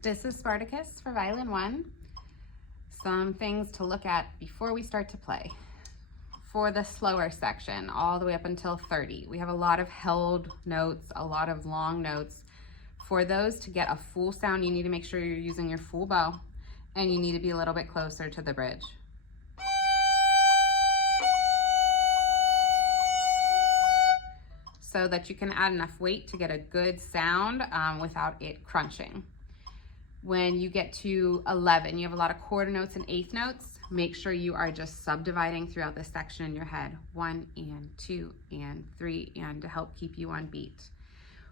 This is Spartacus for Violin 1. Some things to look at before we start to play. For the slower section, all the way up until 30, we have a lot of held notes, a lot of long notes. For those to get a full sound, you need to make sure you're using your full bow, and you need to be a little bit closer to the bridge. So that you can add enough weight to get a good sound without it crunching. When you get to 11, you have a lot of quarter notes and eighth notes. Make sure you are just subdividing throughout this section in your head. 1 and 2 and 3 and to help keep you on beat.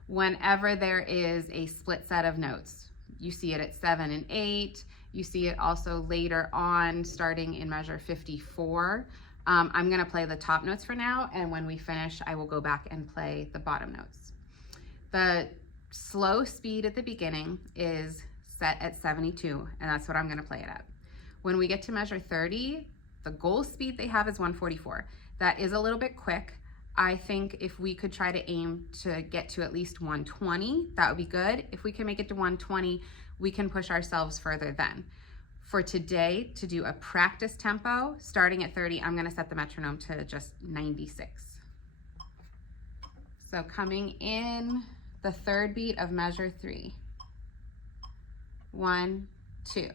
Whenever there is a split set of notes, you see it at 7 and 8. You see it also later on starting in measure 54. I'm gonna play the top notes for now, and when we finish, I will go back and play the bottom notes. The slow speed at the beginning is set at 72, and that's what I'm gonna play it at. When we get to measure 30, the goal speed they have is 144. That is a little bit quick. I think if we could try to aim to get to at least 120, that would be good. If we can make it to 120, we can push ourselves further then. For today, to do a practice tempo, starting at 30, I'm gonna set the metronome to just 96. So coming in the third beat of measure 3. 1, 2.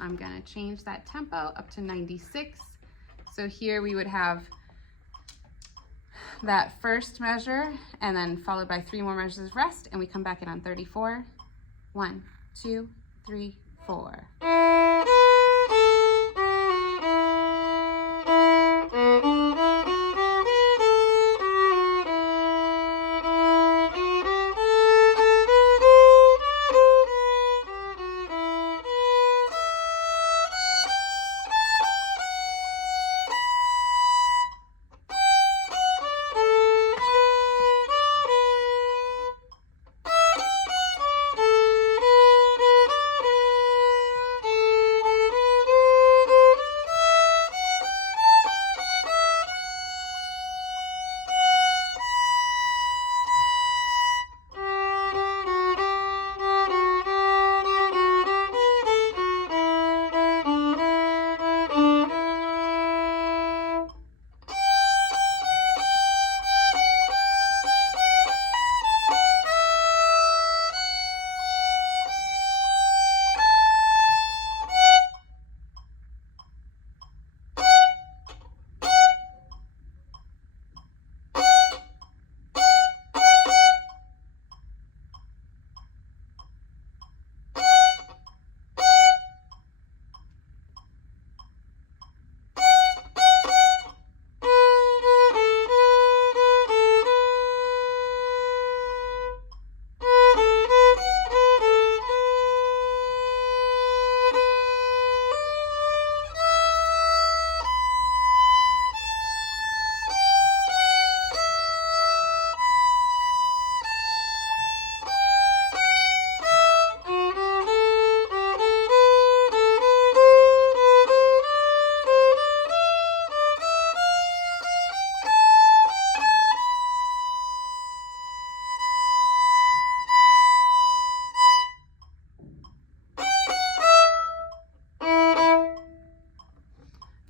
I'm gonna change that tempo up to 96. So here we would have that first measure and then followed by 3 more measures of rest, and we come back in on 34. 1, 2, 3, 4.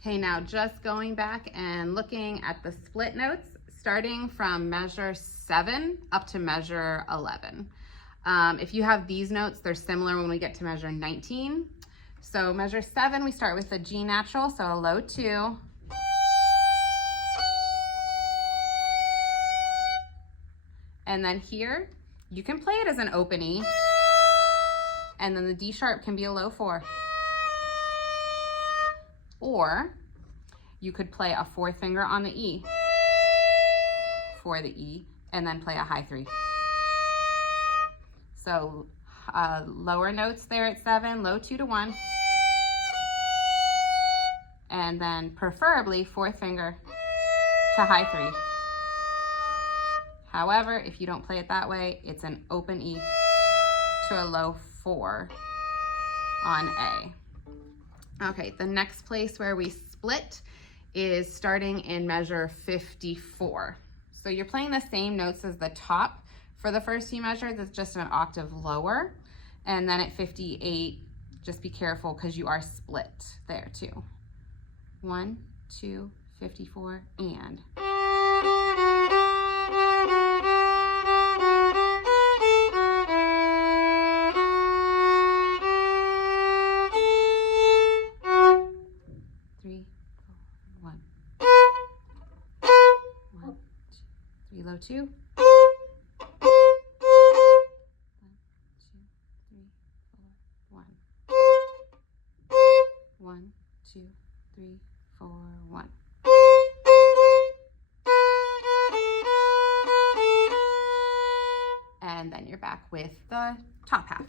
Okay, now just going back and looking at the split notes, starting from measure 7 up to measure 11. If you have these notes, they're similar when we get to measure 19. So measure 7, we start with a G natural, so a low 2. And then here, you can play it as an open E. And then the D sharp can be a low 4. Or you could play a 4th finger on the E for the E, and then play a high 3. So lower notes there at 7, low 2 to 1. And then preferably 4th finger to high 3. However, if you don't play it that way, it's an open E to a low 4 on A. Okay, the next place where we split is starting in measure 54. So you're playing the same notes as the top for the first few measures, it's just an octave lower. And then at 58, just be careful because you are split there too. 1, 2, 54, and. Low 2. 1, 2, 3, 4, 1. 1, 2, 3, 4, 1. And then you're back with the top half.